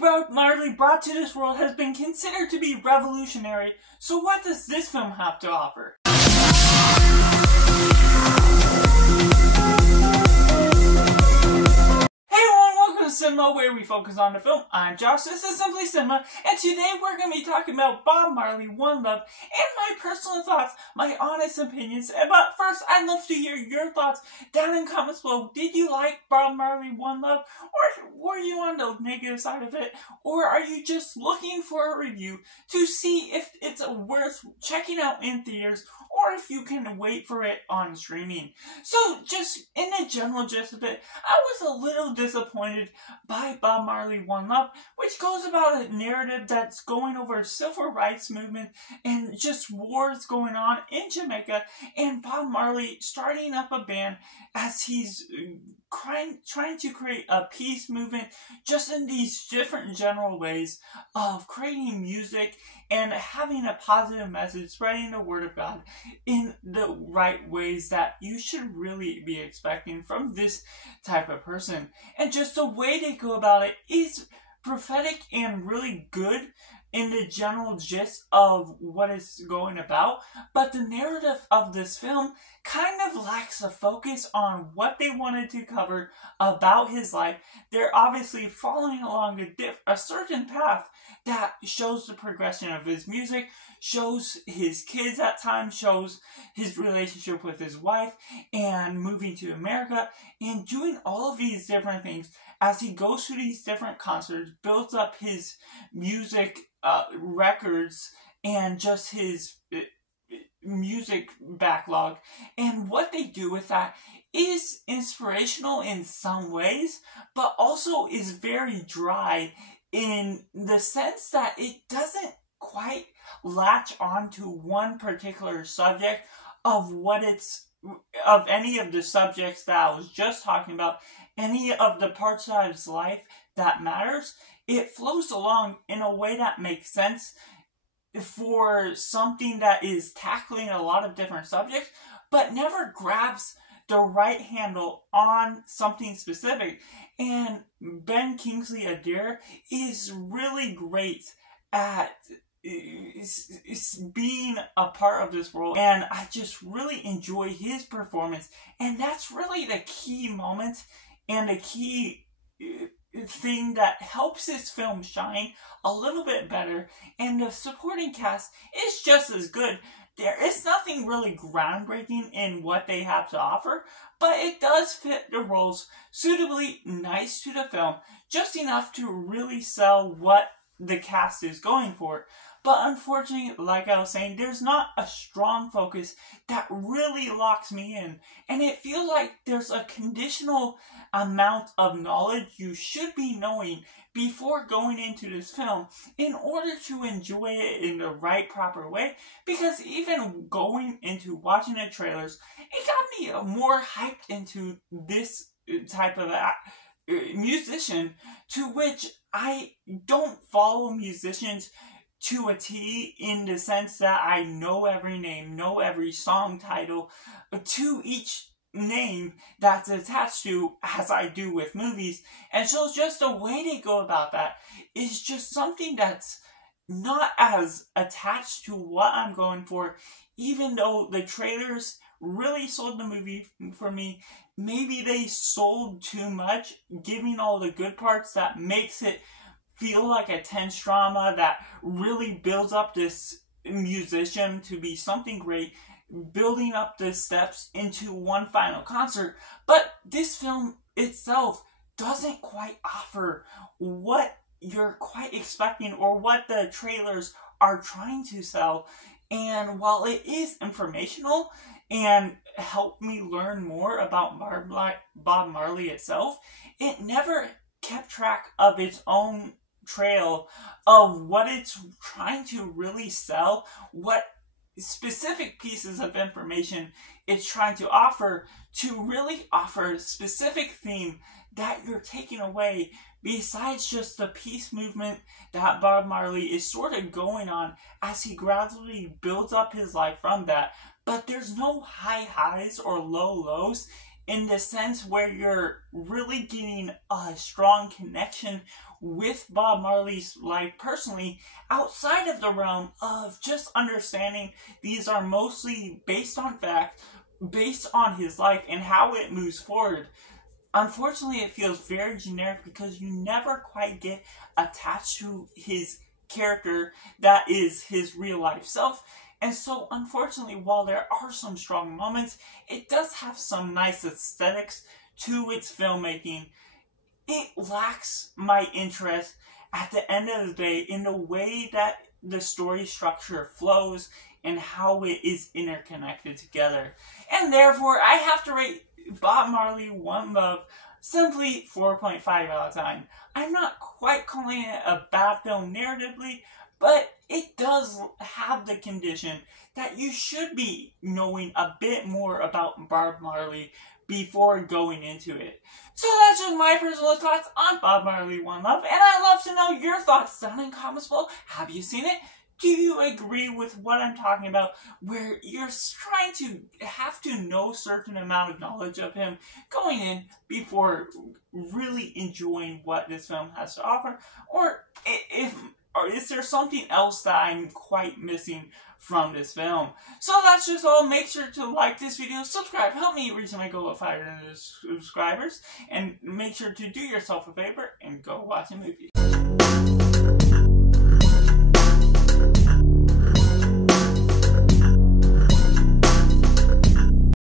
Bob Marley brought to this world has been considered to be revolutionary, so what does this film have to offer? Cinema, where we focus on the film. I'm Josh, this is Simply Cinema, and today we're going to be talking about Bob Marley, One Love, and my personal thoughts, my honest opinions. But first, I'd love to hear your thoughts down in comments below. Did you like Bob Marley, One Love, or were you on the negative side of it? Or are you just looking for a review to see if it's worth checking out in theaters, or if you can wait for it on streaming? So, just in a general gist of it, I was a little disappointed by Bob Marley One Love, which goes about a narrative that's going over civil rights movement and just wars going on in Jamaica, and Bob Marley starting up a band as he's trying to create a peace movement just in these different general ways of creating music and having a positive message, spreading the word of God in the right ways that you should really be expecting from this type of person. And just the way they go about it is prophetic and really good in the general gist of what it's going about, but the narrative of this film kind of lacks a focus on what they wanted to cover about his life. They're obviously following along a certain path that shows the progression of his music, shows his kids at times, shows his relationship with his wife, and moving to America, and doing all of these different things as he goes to these different concerts, builds up his music records and just his music backlog. And what they do with that is inspirational in some ways, but also is very dry in the sense that it doesn't quite latch on to one particular subject of any of the subjects that I was just talking about, any of the parts of his life that matters. It flows along in a way that makes sense for something that is tackling a lot of different subjects, but never grabs the right handle on something specific. And Ben Kingsley Adair is really great at being a part of this world, and I just really enjoy his performance. And that's really the key moment and the key thing that helps this film shine a little bit better. And the supporting cast is just as good. There is nothing really groundbreaking in what they have to offer, but it does fit the roles suitably nice to the film, just enough to really sell what the cast is going for. But unfortunately, like I was saying, there's not a strong focus that really locks me in. And it feels like there's a conditional amount of knowledge you should be knowing before going into this film in order to enjoy it in the right, proper way. Because even going into watching the trailers, it got me more hyped into this type of musician, to which I don't follow musicians to a T in the sense that I know every name, know every song title to each name that's attached to, as I do with movies. And so just the way they go about that is just something that's not as attached to what I'm going for, even though the trailers really sold the movie for me. Maybe they sold too much, giving all the good parts that makes it feel like a tense drama that really builds up this musician to be something great, building up the steps into one final concert. But this film itself doesn't quite offer what you're quite expecting or what the trailers are trying to sell. And while it is informational and helped me learn more about Bob Marley itself, it never kept track of its own trail of what it's trying to really sell, what specific pieces of information it's trying to offer, to really offer a specific theme that you're taking away, besides just the peace movement that Bob Marley is sort of going on as he gradually builds up his life from that. But there's no high highs or low lows in the sense where you're really getting a strong connection with Bob Marley's life personally, outside of the realm of just understanding these are mostly based on fact, based on his life and how it moves forward. Unfortunately, it feels very generic because you never quite get attached to his character that is his real life self. And so, unfortunately, while there are some strong moments, it does have some nice aesthetics to its filmmaking. It lacks my interest at the end of the day in the way that the story structure flows and how it is interconnected together. And therefore, I have to rate Bob Marley One Love simply 4.5 out of 10. I'm not quite calling it a bad film narratively, but it does have the condition that you should be knowing a bit more about Bob Marley before going into it. So that's just my personal thoughts on Bob Marley One Love, and I'd love to know your thoughts down in comments below. Have you seen it? Do you agree with what I'm talking about, where you're trying to have to know a certain amount of knowledge of him going in before really enjoying what this film has to offer? Or is there something else that I'm quite missing from this film? So that's just all. Make sure to like this video, subscribe, help me reach my goal of 500 subscribers, and make sure to do yourself a favor and go watch a movie.